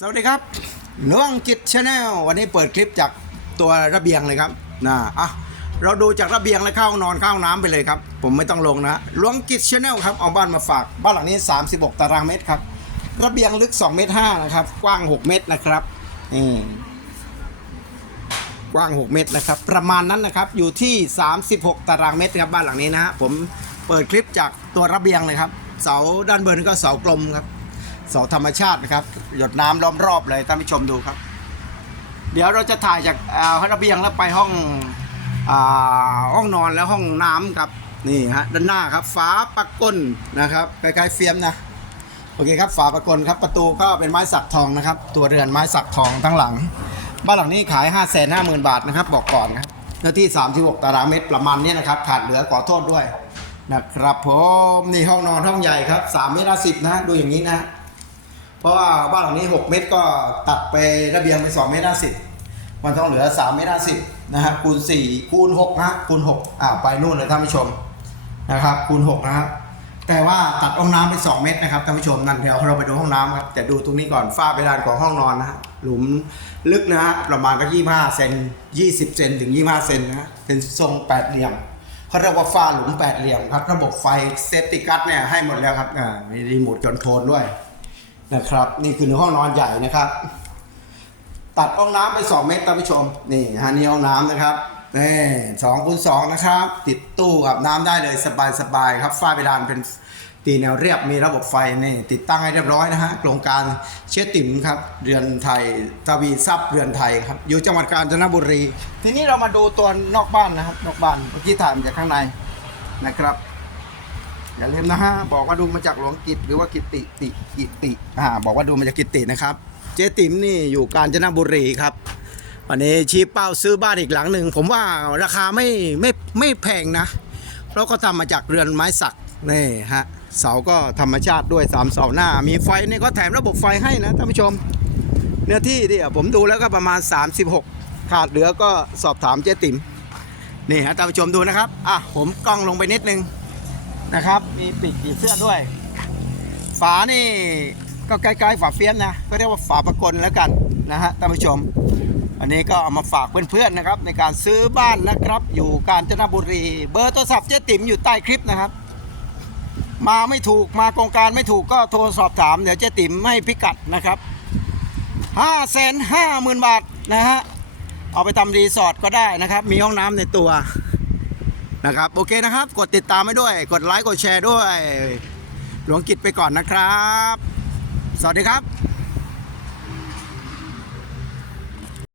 สวัสดีครับหลวงจิตชาแนลวันนี้เปิดคลิปจากตัวระเบียงเลยครับนะอะเราดูจากระเบียงแล้วเข้านอนเข้าห้องน้ำไปเลยครับ ผมไม่ต้องลงนะหลวงจิตชาแนลครับเอาบ้านมาฝากบ้านหลังนี้ 36 ตารางเมตรครับ ระเบียงลึก2เมตร5นะครับ กว้าง 6 เมตรนะครับนี่กว้าง 6 เมตรนะครับ ประมาณนั้นนะครับอยู่ที่ 36 ตารางเมตรครับบ้านหลังนี้นะฮะผมเปิดคลิปจากตัวระเบียงเลยครับเสาด้านบนก็เสากลมครับ สาธรรมชาตินะครับ หยดน้ำล้อมรอบเลยท่านผู้ชมดูครับ เดี๋ยวเราจะถ่ายจากเอ่อระเบียงแล้วไปห้องอห้องนอนแล้วห้องน้ำครับนี่ฮะด้านหน้าครับฝาปักก้นนะครับคล้ายๆเฟียมนะโอเคครับฝาปักก้นครับประตูก็เป็นไม้สักทองนะครับ ตัวเรือนไม้สักทองทั้งหลัง บ้านหลังนี้ขาย 5 5 0 0 0 0 บาทนะครับ บอกก่อนนะครับเนื้อที่ 36 ตารางเมตรประมาณนี้นะครับขาดเหลือขอโทษด้วยนะครับผมนี่ห้องนอนห้องใหญ่ครับ3เมตรสิบนะดูอย่างนี้นะ เพราะว่าบ้านหลังนี้ 6 เมตรก็ตัดไประเบียงไป2เมตรสิบมันต้องเหลือ3เมตรสิบนะฮะคูณ4คูณ6นะคูณ6อ่าไปนู่นเลยท่านผู้ชมนะครับคูณ6นะครับแต่ว่าตัดห้องน้ำไป 2 เมตรนะครับท่านผู้ชมนั่นเดี๋ยวเราไปดูห้องน้ำครับแต่ดูตรงนี้ก่อนฝ้าเพดานของห้องนอนนะฮะหลุมลึกนะฮะประมาณก็25เซน20เซนถึง25เซนนะเป็นทรงแปดเหลี่ยมเขาเรียกว่าฝ้าหลุมแปดเหลี่ยมครับ ระบบไฟเซฟตี้กัตเนี่ยให้หมดแล้วครับอ่ามีรีโมทคอนโทรลด้วย นะครับ นี่คือห้องนอนใหญ่นะครับ ตัดห้องน้ำไป 2 เมตรท่านผู้ชม นี่ฮะนี่ห้องน้ำนะครับนี่สองคูณสองนะครับ ติดตู้อาบน้ำได้เลยสบายสบายๆครับฝ้าเพดานเป็นตีแนวเรียบมีระบบไฟนี่ติดตั้งให้เรียบร้อยนะฮะโครงการเชติ๋มครับ เรือนไทยทวีทรัพย์เรือนไทยครับ อยู่จังหวัดกาญจนบุรี ทีนี้เรามาดูตัวนอกบ้านนะครับ นอกบ้านเมื่อกี้ถ่ายมาจากข้างในนะครับ อย่าลืมนะฮะบอกว่าดูมาจากหลวงกิตหรือว่ากิตติติกิตติอ่าบอกว่าดูมาจากกิตตินะครับ เจ๊ติ๋มนี่อยู่กาญจนบุรีครับ วันนี้ชี้เป้าซื้อบ้านอีกหลังหนึ่งผมว่าราคาไม่ไม่ไม่แพงนะ เพราะก็ทำมาจากเรือนไม้สักนี่ฮะเสาก็ธรรมชาติด้วยสามเสาหน้า มีไฟนี่ก็แถมระบบไฟให้นะท่านผู้ชม เนื้อที่ที่ผมดูแล้วก็ประมาณ 36 ขาดเหลือก็สอบถามเจ๊ติ๋มนี่ฮะท่านผู้ชมดูนะครับอะผมกล้องลงไปนิดนึง นะครับ มีปีกผีเสื้อด้วย ฝานี่ก็ใกล้ๆฝาเฟียมนะก็เรียกว่าฝาประกลแล้วกันนะฮะท่านผู้ชม อันนี้ก็เอามาฝากเพื่อนๆนะครับ ในการซื้อบ้านนะครับ อยู่กาญจนบุรี เบอร์โทรศัพท์เจ๊ติ๋มอยู่ใต้คลิปนะครับ มาไม่ถูกมาโครงการไม่ถูกก็โทรสอบถามเดี๋ยวเจ๊ติ๋มให้พิกัดนะครับห้าแสนห้าหมื่นบาทนะฮะเอาไปทำรีสอร์ทก็ได้นะครับ มีห้องน้ำในตัว นะครับโอเคนะครับ กดติดตามไว้ด้วย กดไลค์กดแชร์ด้วย หลวงกิจไปก่อนนะครับ สวัสดีครับ